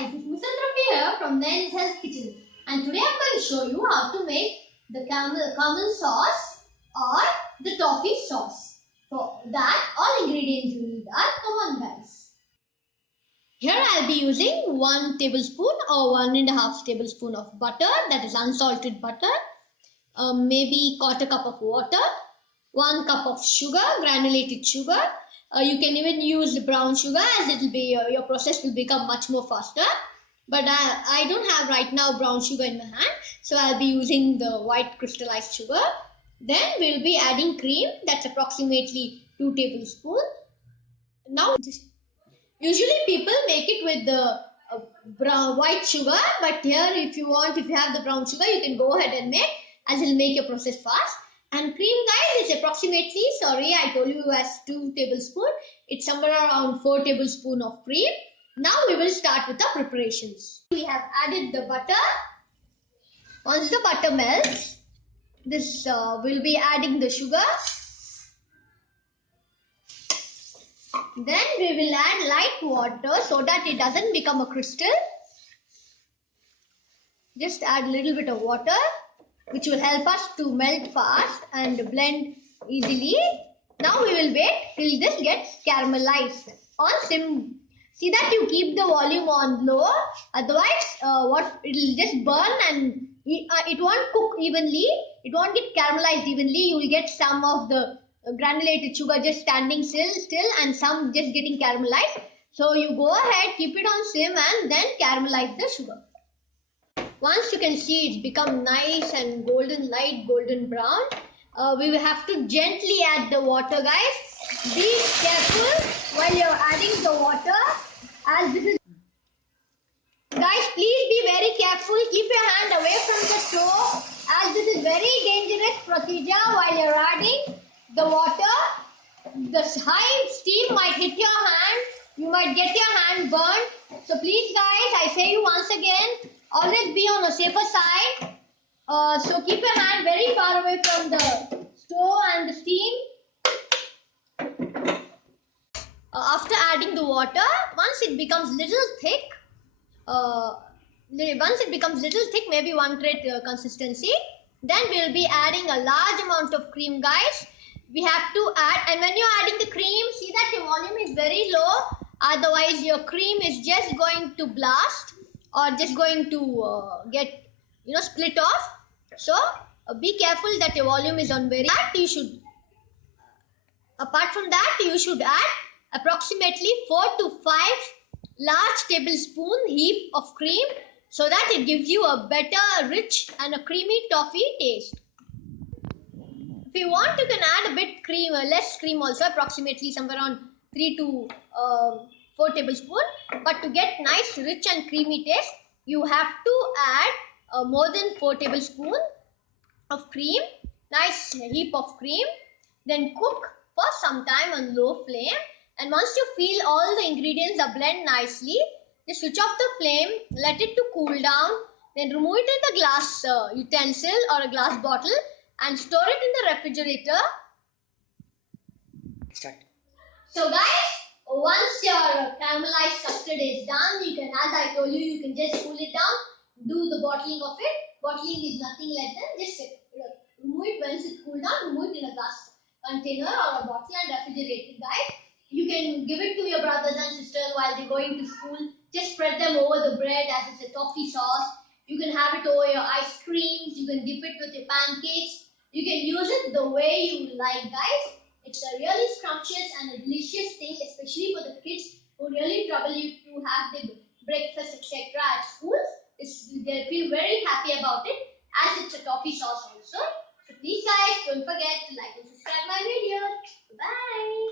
guys, this is Mr. Trappi here from Nen's Health Kitchen, and today I'm going to show you how to make the caramel sauce or the toffee sauce. For that, all ingredients you need are common, guys. Here I'll be using 1 tablespoon or 1.5 tablespoon of butter, that is unsalted butter, maybe 1/4 cup of water, 1 cup of sugar, granulated sugar. You can even use brown sugar, as it will be your process will become much more faster. But I don't have right now brown sugar in my hand, so I'll be using the white crystallized sugar. Then we'll be adding cream, that's approximately 2 tablespoons. Now, usually people make it with the white sugar, but here if you have the brown sugar, you can go ahead and make, as it'll make your process fast. And cream, guys, is approximately, sorry, I told you as 2 tablespoons. It's somewhere around 4 tablespoons of cream. Now we will start with the preparations. We have added the butter. Once the butter melts, we'll be adding the sugar. Then we will add light water so that it doesn't become a crystal. Just add a little bit of water, which will help us to melt fast and blend easily. Now we will wait till this gets caramelized on sim. See that you keep the volume on low, otherwise it will just burn and it won't cook evenly. It won't get caramelized evenly. You will get some of the granulated sugar just standing still and some just getting caramelized. So you go ahead, keep it on sim and then caramelize the sugar. Once you can see it's become nice and light golden brown, we will have to gently add the water, guys. Be careful while you're adding the water, as this is. Guys, please be very careful. Keep your hand away from the stove, as this is very dangerous procedure while you're adding the water. The high steam might hit your hand. You might get your hand burned. So please, guys, I say you once again, always be on the safer side. So keep your hand very far away from the stove and the steam. After adding the water, once it becomes little thick, maybe 1/3 consistency, then we'll be adding a large amount of cream, guys. We have to add, and when you're adding the cream, see that your volume is very low, otherwise your cream is just going to blast or just going to get split off. So be careful that your volume is on very. Apart from that, you should add approximately 4 to 5 large tablespoon heap of cream, so that it gives you a better, rich and a creamy toffee taste. If you want, you can add a bit cream, less cream also, approximately somewhere around 3 to 4 tablespoons. But to get nice, rich and creamy taste, you have to add more than 4 tablespoons of cream, nice heap of cream. Then cook for some time on low flame. And once you feel all the ingredients are blended nicely, just switch off the flame, let it to cool down. Then remove it in the glass utensil or a glass bottle and store it in the refrigerator. Start. So guys, once your caramelized custard is done, you can, as I told you, you can just cool it down, do the bottling of it. Bottling is nothing less than just remove it once it cool down, remove it in a glass container or a bottle and refrigerate it, guys. You can give it to your brothers and sisters while they're going to school. Just spread them over the bread as it's a toffee sauce. You can have it over your ice creams. You can dip it with your pancakes. You can use it the way you like, guys. It's a really scrumptious and a delicious thing, especially for the kids who really trouble you to have the breakfast, etc. at schools. They feel very happy about it, as it's a toffee sauce also. So please, guys, don't forget to like and subscribe my videos. Bye.